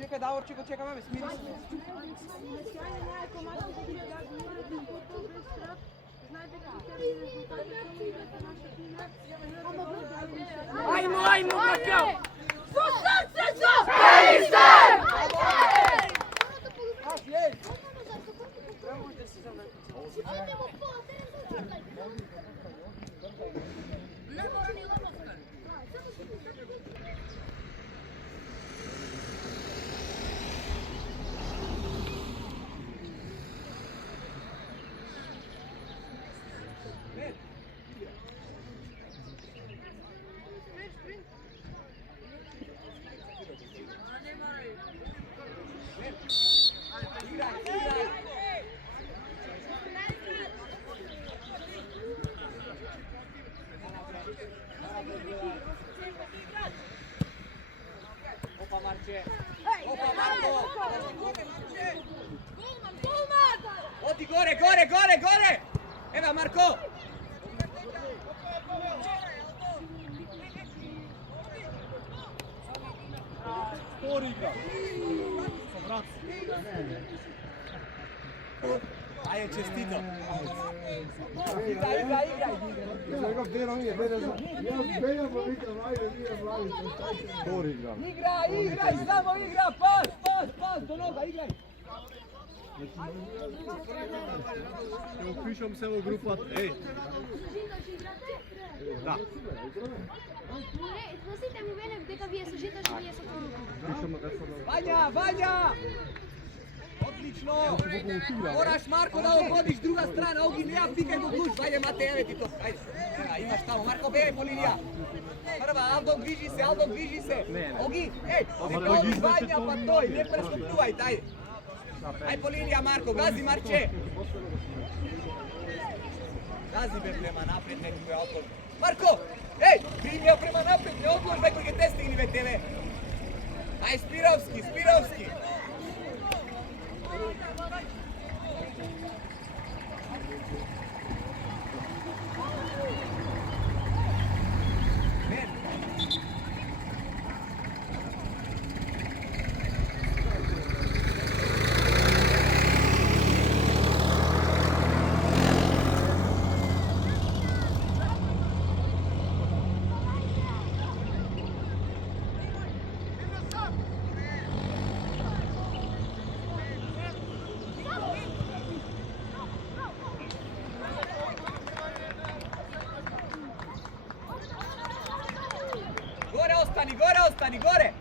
Čekaj, Davorčeko, čekaj, mame, smiri se. Ajmo, Marko! Oti gore! Evo Marko! Spori igra! Ajde, čestito! Igra! Igraj, samo igra! Pas! Do noga, igraj! Upišem se v grupa. Da. Prosite mu mene, дека вие сложите што ние со Vanja! Odlično! Moraš Marko da obodiš druga strana, Ogi ne aplikaj go guš, vajde Mate, evo ti to, ajde. Imaš tamo, Marko bej po linija. Prva, Aldo gviži se. Ogi, neka odi Vanja pa toj, ne prestuptuvaj, taj. Aj po linija Marko, gazi Marče. Gazi me prema napred, neku je odlož. Marko, primio prema napred, ne odlož, neko je te stigni ve tebe. Aj Spirovski. Ostani gore!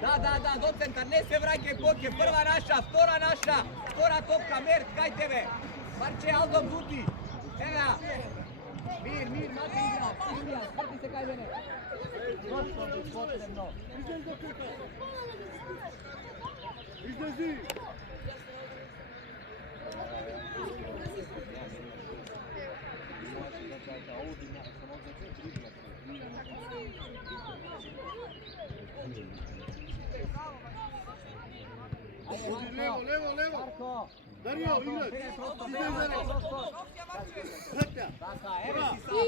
Da, do centar, ne se vraćaj potje, prva naša, vtora topka, Mert, kaj tebe? Marče, Aldo, Guti, evo! Mir, Mate igra, sprti se kaj mene. Potrebno. Izlazi! Levo! Marko! Dario, igraj! Taka, evo si sam!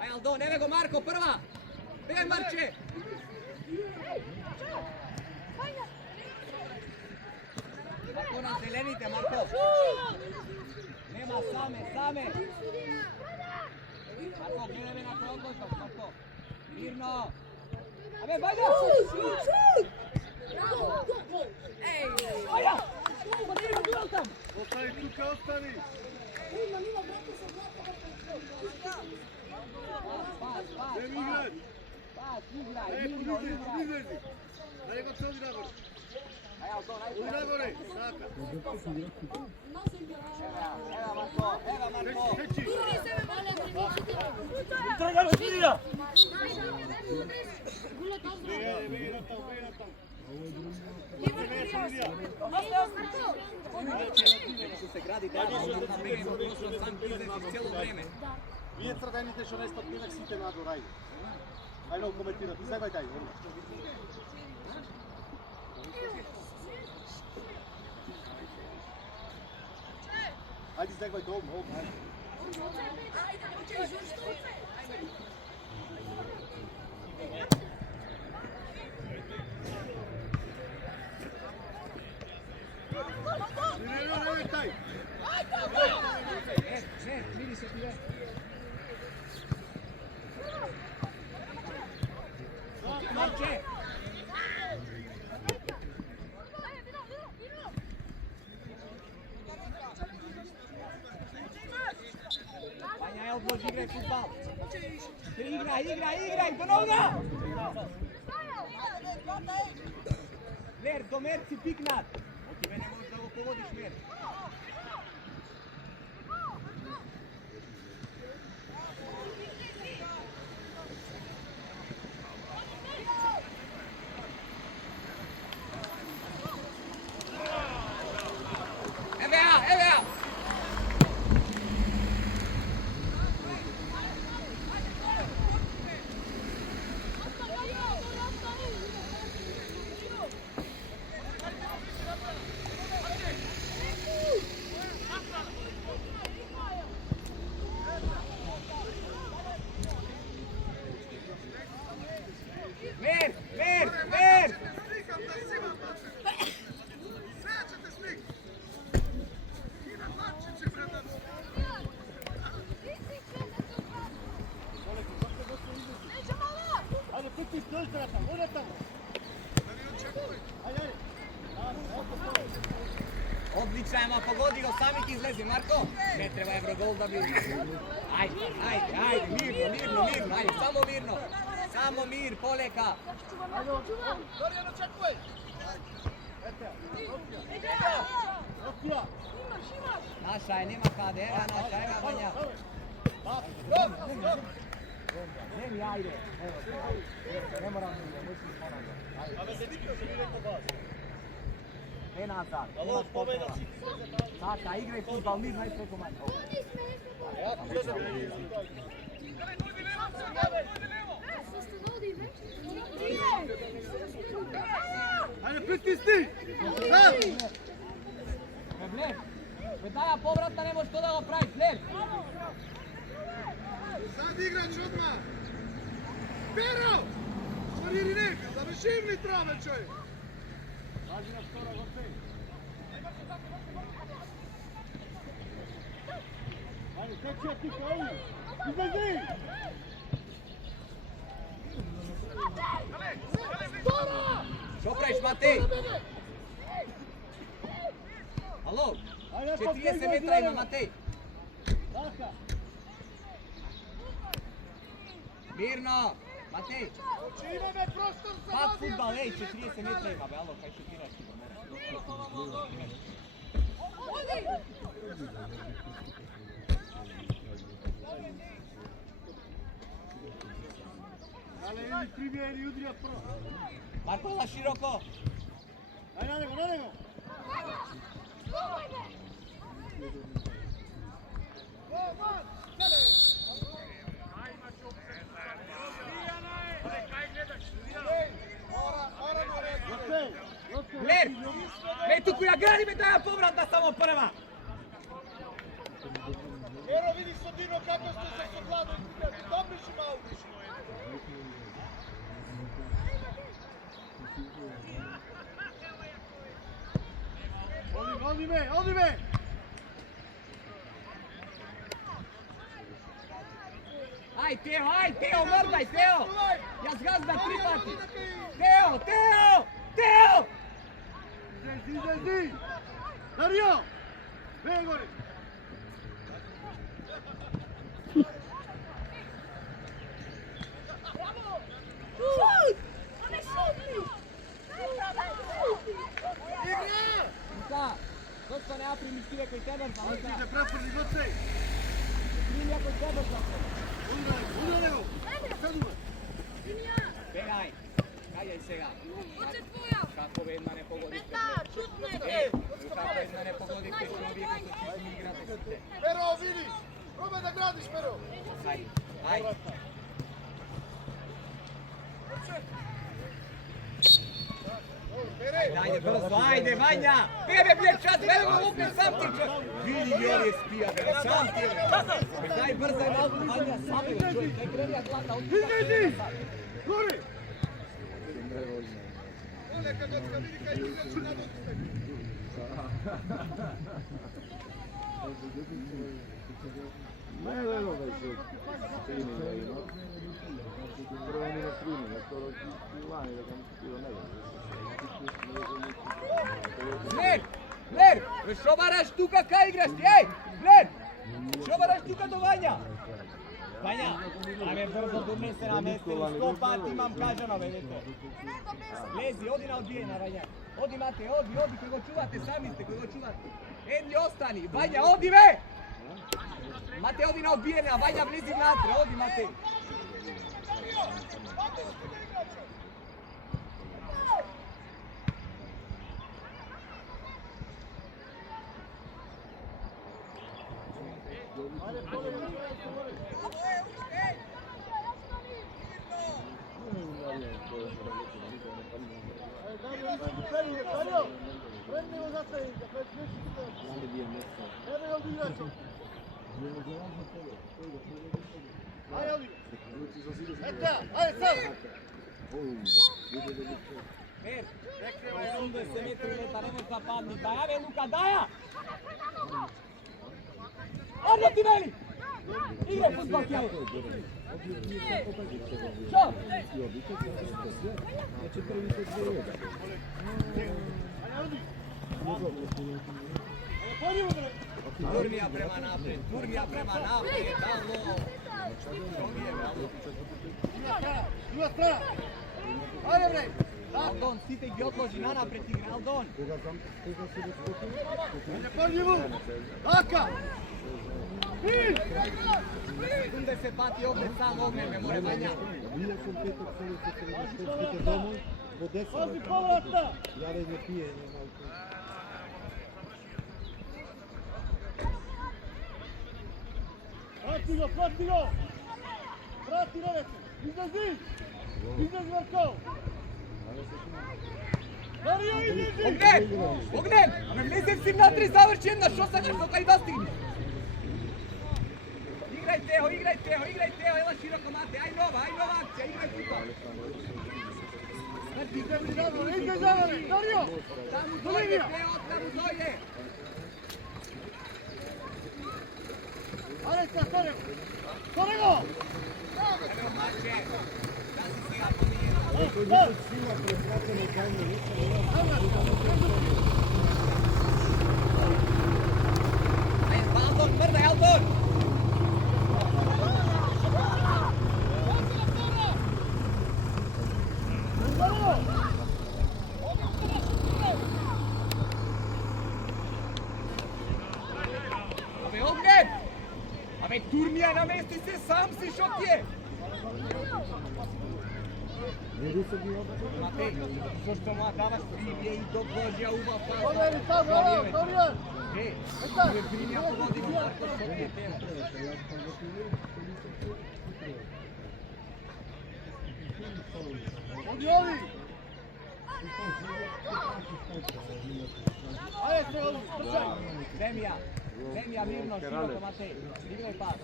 Aj Aldo, ne nego Marko, prva! Begaj Marče! Marko, nam zelenite, Marko! Nema same! Marko, gledaj me na to odložbaš, Marko! Mirno! Ave, bajda! Aja! Ostani tuka, ostani! Igraj! Izlezi! Daj ga celi nagore! Udi nagore! Saka! Evo Marko! Peći! Trega go Sirija! Se gradi tako, na begajmo prošlo sam izlezi cijelo vreme. Вие црвените што не стат минак сите надвор, ајде. Ајде коментирате, сегај дај. Ајде сегај долу, ајде. Играј, до нога! Лер, до Мер си пикнат. От тебе не можеш да го погодиш, Мер. Евеа! Мер! Одлично, ама погоди го, сами ќе излезе, Марко. Не треба еврогол да биде. Ајде, мирно, ајде, само мирно. Само мир, полека. Наша е, нема каде, ева наша, ева Вања. Неми, ајде. Не морам да идем, можеш понадо. Не назад, немаш потреба. Сака, играј фудбал, мирно и преко мања. Ајде, притисни! Блер, бе таа повратна не можеш што да го правиш, Блер. Сад играч одма! Перо! Спарири нека, завршим ли трябва, човек? Важи на втора горце. Ајде, тече ти кај! Излези! Што правиш, Матеј? Ало? 40 метра има, Матеј. Мирно! Матеј! Пак фудбал, еј, 40 метра има, бе, ало, кај шутираш ти, бе, Але или прибија или удрија прво. Марко, на широко! Ај на него! Лер! Лер, туку ја градиме таа повратна само прва! Еро, види со Дино како сте се сокладо. Добри ши малку. Оди ме! Ај, Тео, мрдај, Тео! Јас газда 3 пати! Тео! Излези! Дарио! Беј горе! Luka, dosta ne aprimi stile koji tebe pa Ti se prefrli gocej! Primi ako tebe pa Udaraj go! Sad uvar! Begaj! Kajaj se ga! Kako ve jedna ne pogodite? Kako jedna ne pogodite što uvijek što ću mi igrate sute? Pero, vidi! Probaj da gradiš, Pero! Ajde! Ajde brzo, ajde Vanja! Bebe ble čas, velimo lupne sam ti čas! Vidi gdje je spija, bebe, sam ti je! Daj brzo je malko Vanja, sam je čovjek, daj kreni ja glata, Izlezi! Gori! Ole kagocka, vidi kaj igrač na dostupe! Ne, već primili, no. Prvo ni ne primili, skoro lani da sam bilo ne Ler! Što baraš tuka kaj igraš ti, ej! Ler! Što baraš tuka do Vanja? Vanja, a me brzo durne se na mjestu, 100 pati imam kažano, vedete. Lezi, odi na odbijena, Vanja. Odi, Mate, odi, koji go čuvate, sami ste, koji go čuvate. Edli, ostani, Vanja, odi me! Mate, odi na odbijena, Vanja, blizi natre, odi, Mate. Daja, Luka, daja! Odno ti veli! Igre fudbal ti je! Što? Turmija prema naprijed, tamo! Druga strana! Ajde bre! Aldon, site gdje odloži na naprijed igre, Aldon! Ajde pažljivu! Daka! Sekunde se pati Ognjen, sam Ognjen me more Vanja. Bio sam petak sredite domov, po 10 Pazi povrata! ja ne pije, nema Prati go! Prati Revete! Izlazi! Izlazi Marko! Mario, izlazi! Ognjen! Ame mlizim si na 3 zavrćen na što sad nešto kaj dostigni! Igraj Teo, evo široko Mate, aj nova akcija, igraj futbol! Ide Zavore! Mario! Tamo dojde, Teo, tamo dojde! Aleka, Tore go! Evo Mače, da si se ga pomijenio. Ajde, Aldon, mrdaj, Aldon! Ave Ognjen! Ave Turmija, namesti se, sam si, što ti je? Matej, zašto ma danas prije i do Božja uva pa... Ovdje je tamo, Dorijan! Ej, ove primja pogodimo, Marko, što ti je tema? Ovi! Ajde se ovi, Zemlja, mirno, široko, Matej, igraj pas.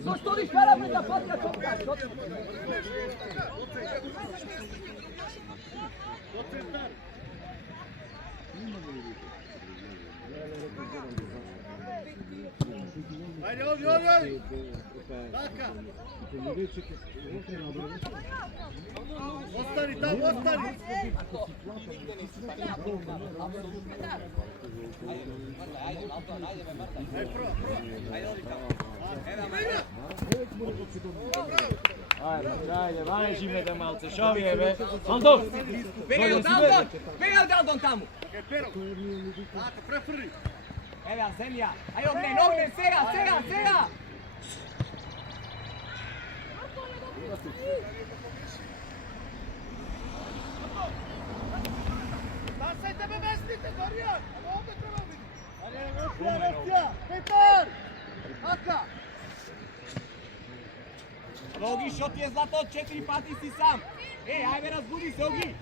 Zašto li šarame da patija čopka? Ajde, ovi! Daka! Ostani tamo, ostani! Ajde, Aldon, ajde me mrdaj. Ajde, prvo! Ajde, odi tamo. Ajde, važi da malce, šovije me. Aldon! Begaj od Aldon tamo! Pero! Daka, prefrli! Evo, Zemlja! Ajde, Ognjen, sega! Nasajte me mestite, Dorijan! Ovdje treba vidjeti! Ajde, Rostija! Petar! Aka! Ogi, što ti je zlato od 4 pati si sam? Ej, ajme, razbudi se, Ogi!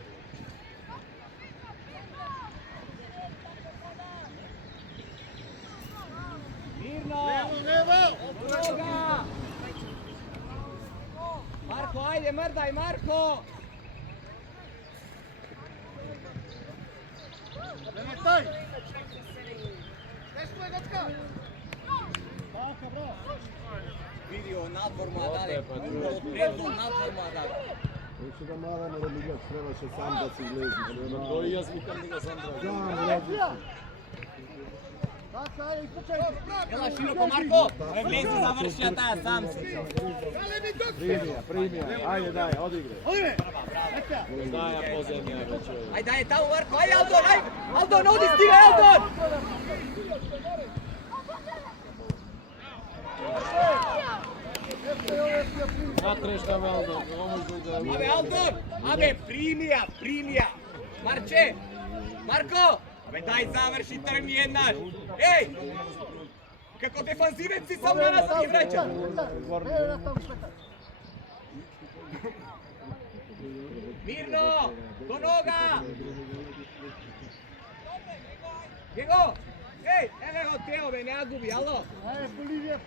Mirno! Levo! Droga! Marko, ajde, mrdaj, Marko! Nemetaj! Teško je, Gocka! Daka, bro! Vidio, nadvorma dale, od predvod nadvorma dale. Neće da mala na rodiljac, trebaše sam da se izlezi. To i ja smitam da ga sam tražim. Sam, Ела широко, Марко! Влези, заврши ја таа сам си. Примија, ајде дај, одигре. Daja po zemlji, ajde čovjek. Ајде, ајде, таму Марко, ајде Алдон, ајде! Алдон, оди, стига, Алдон! Natrešta Valdo, pomožu da... Абе, Алдон! Абе, примија! Марче! Марко! Абе, дај заврши, тргни еднаш! Еј! Како дефанзивец си само назад ги враќа! Мирно! До нога! Jego! Ej, evo go Teo, be, ne ja gubi, alo? Ajde, Bolivija!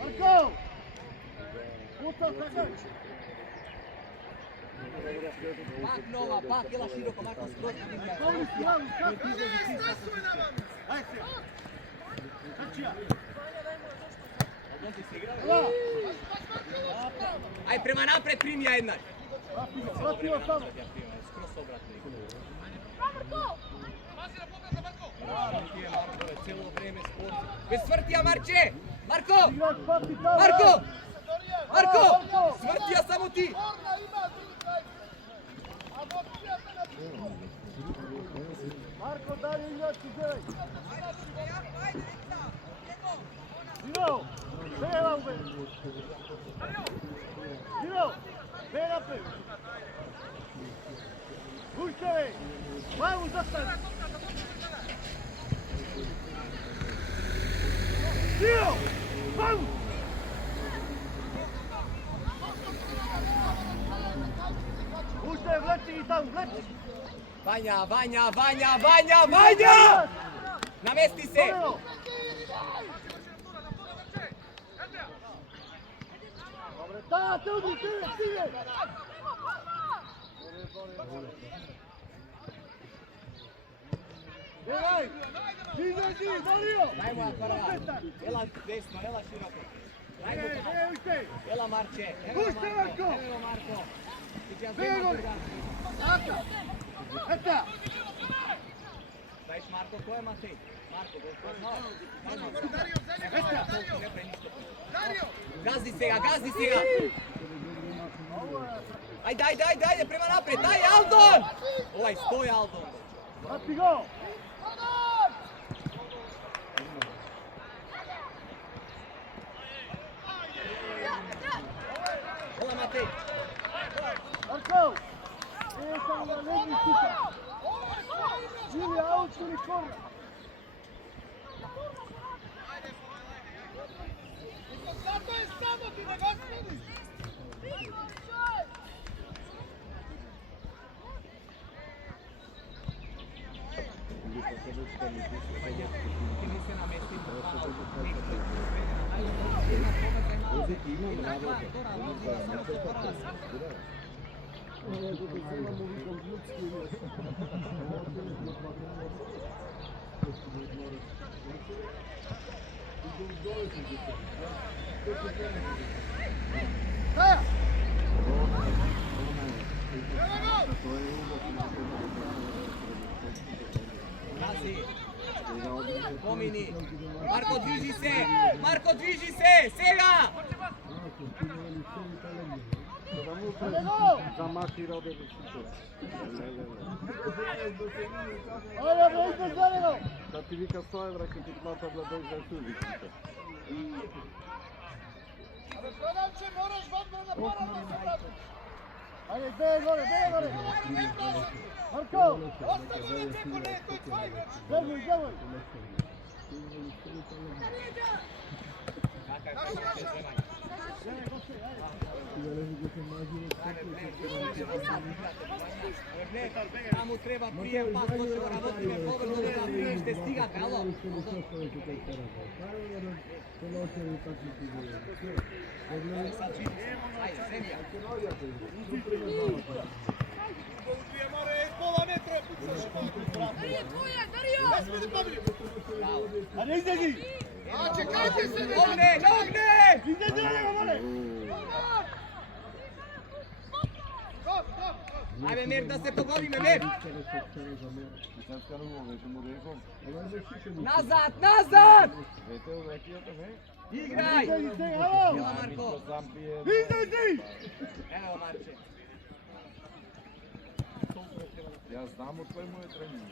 Marko! Puta, tako! Pak nova, pak, jela široko, Marko skroz vidim ja. Aj, prema napred primi ja jednak. Skroz obratno. Celo vreme sport. Bez svrtija, Marče! Marko! Marko! Marko! Svrtija samo ti! Marko, dalje igrači, gledaj! Dino! Bela ube! Dino! Bela pe! Pušteve! Mamu zastavi! Dino! Mamu! Pušteve, vleči i tamo, vleči! Vanja! Namesti se! Da, te udri, stige! Daj! Izađi, Mario! Daj moja prva! Ela desno, ela široko! Daj mu tamo! Ela Marče! Pušte, Marko! Evo Marko! Bego! Aka! Eta! Dajš Marko, ko je Matej? Marko, Gazi se ga! Ajde, prema napred, daj Aldon! Ovaj, stoj Aldon! Ati go! Ola Matej! Marko! Evo samo na legni kuća! Ili aut ili korna! Zato je samo ti da gospodi! Pomini! Marko, dviži se! Sega! Замахира да се Ajde, brojite zeleno! да ти вика 100 евра ќе ти плата да дојдеш да суди. Абе, Франанче, мораш ватна на пара да се врати! Ajde, bej gore! Marko! Ostavi na ceku, ne, to je tvoj igrač! Zemljuj! Tamo treba prije pas, ko ćemo rabotime povrlo da prije šte stigate, alo? Ajde, zemlja. Pola metra pucaš Dario! Ne smije da pobri! A ne izađi! A čekajte se! Nogne! Izađi na njega, more! Stop! Ajde Mer da se pogodime, Mer! Nazad, nazad! Igraj! Evo Marko! Evo Marče! Ja znam od koje mu je trening.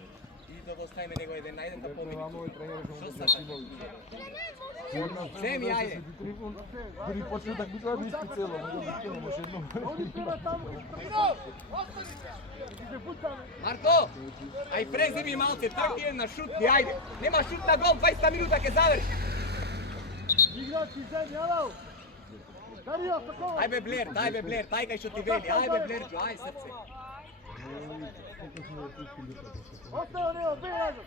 I da go stavime nego jedan na jedan da Ovo pobedi. moj trener što Što mu sad? Simović. Semi, ajde! Prvi početak bi treba isti celo, ne može jednom. Marko! Aj prezi mi malce, trk jedan na šutni, ajde! Nema šut na gol, 20 minuta ke završi! Igrači zemlje, alo! Dario, tako! Ajde Blair, taj kaj što ti veli, ajde Blairđo, aj srce! Ostao Neo, bej nazad!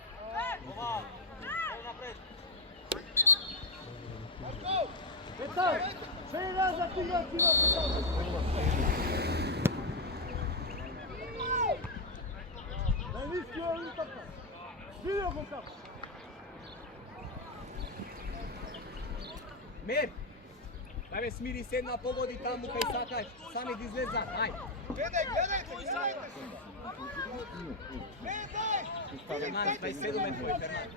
Petar, bej nazad igračima Daj niski ovo utakma! Vidio go kako! Mer! Ajde smiri se jedna pogodi tamo kaj sakaš, sami di izleza, ajde! Ferman, 27 je tvoj, Ferman.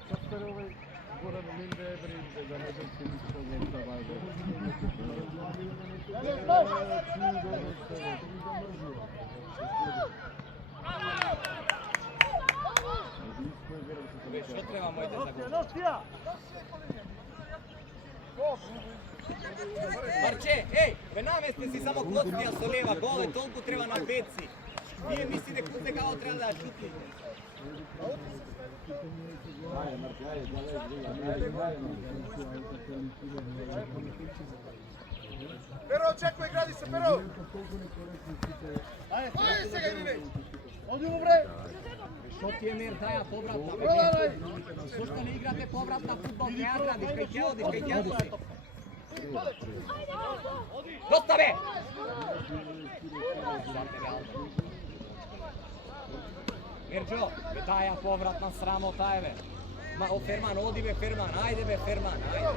Što treba moj da zagovorim? Nosija! Marče, ej, ve nameste si samo klocnija soleva, gole, toliko treba na peci. Nije misli da kao treba da šuti. Pero, očekuje, gradi se, Pero! Ajde se ga idine! Odimo bre! Što ti je Mer daja povratna? Provalaj! Zašto ne igrate povratna futbol, ne agradiš, kaj će odiš? Dosta be! Mirđo, daja povratna sramota je be. Ma o Ferman, odi be Ferman, ajde be Ferman, ajde.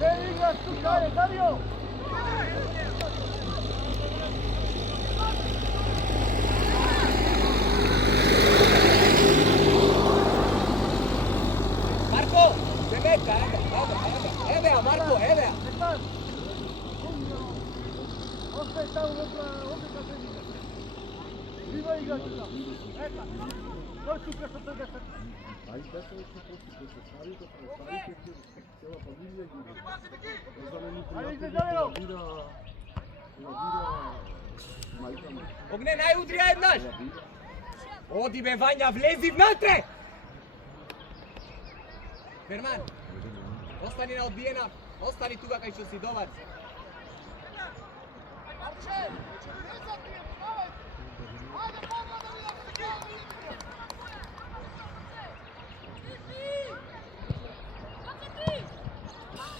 Ne igraš tu kare, Dario! Marko, Demeka, ebe, Marko, ebe. Ostaj tamo ovdje kad se igra. Viva igrači tamo. Eka. Koji su kad se toga se... Aí dessa vez que eu fosse necessário, eu falei que pela família Ogne, najudrija jednaš! Odi be Vanja, vlezi vnatre! Ferman, ostani na odbijena, ostani tuga kaj što si dobar.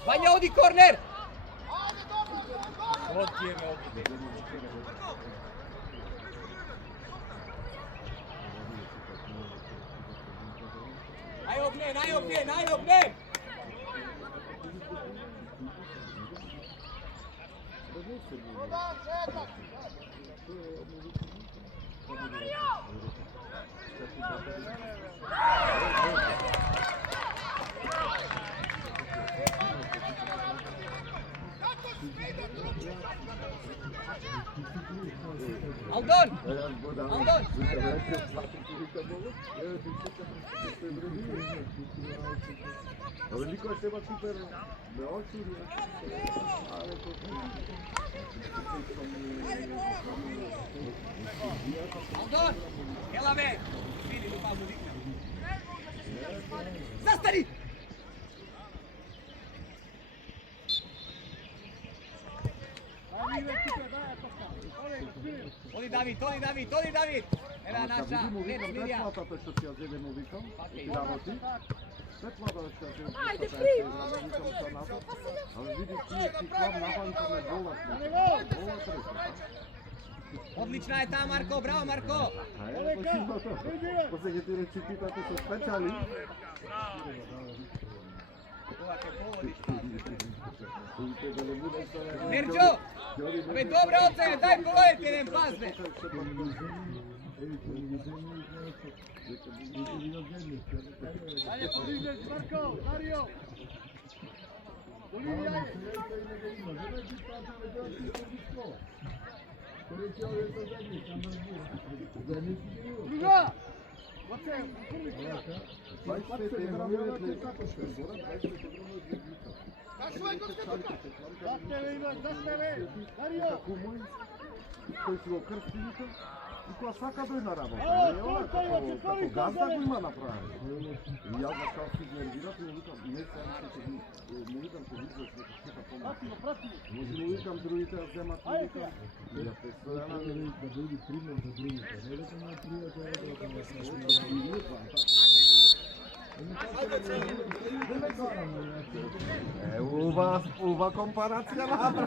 Vanja, odi korner! Odbijeme, odbijeme. Najognen! Aldon! Ali niko je treba super da očuri. Aldon! Jela me! Vidi, Lupazu vikne. Zastani! Odi David! Evo naša Mirja. Pretplata što si ja zedem uvikam, ti raboti. Pretplata što ja zedem Ajde, primi! ali vidi ti klam napavica me bola. Odlična je ta Marko, bravo Marko! A evo to. Posle će ti reći ti kako su spečali. Ova te povodiš. Mirčo, ove dobre ocene, daj pogledajte jedan pas, be. Dalje podižeš, Marko, Dario! Bolivija je! Druga! Oce, prvi korak! Zašvaj kod Katuka! Zašteve, Ivan, zašteve! Dario! Кој си го крсти вика, и кога сака дојде на работа. Ало, Не е она толка имате, како толка газда зелен. го има направено. И јас да став си нервират и му викам, не сега ќе ги, му викам ќе видиш нека шета помага. Пратимо, пратимо! Може му викам другите да земат, му Ајде викам. сега. И ја представена да биде пример за другите. Не дека на ова компарација направи.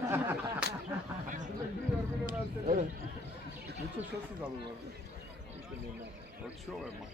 Ниче што си задоволен? Од шо е, ма?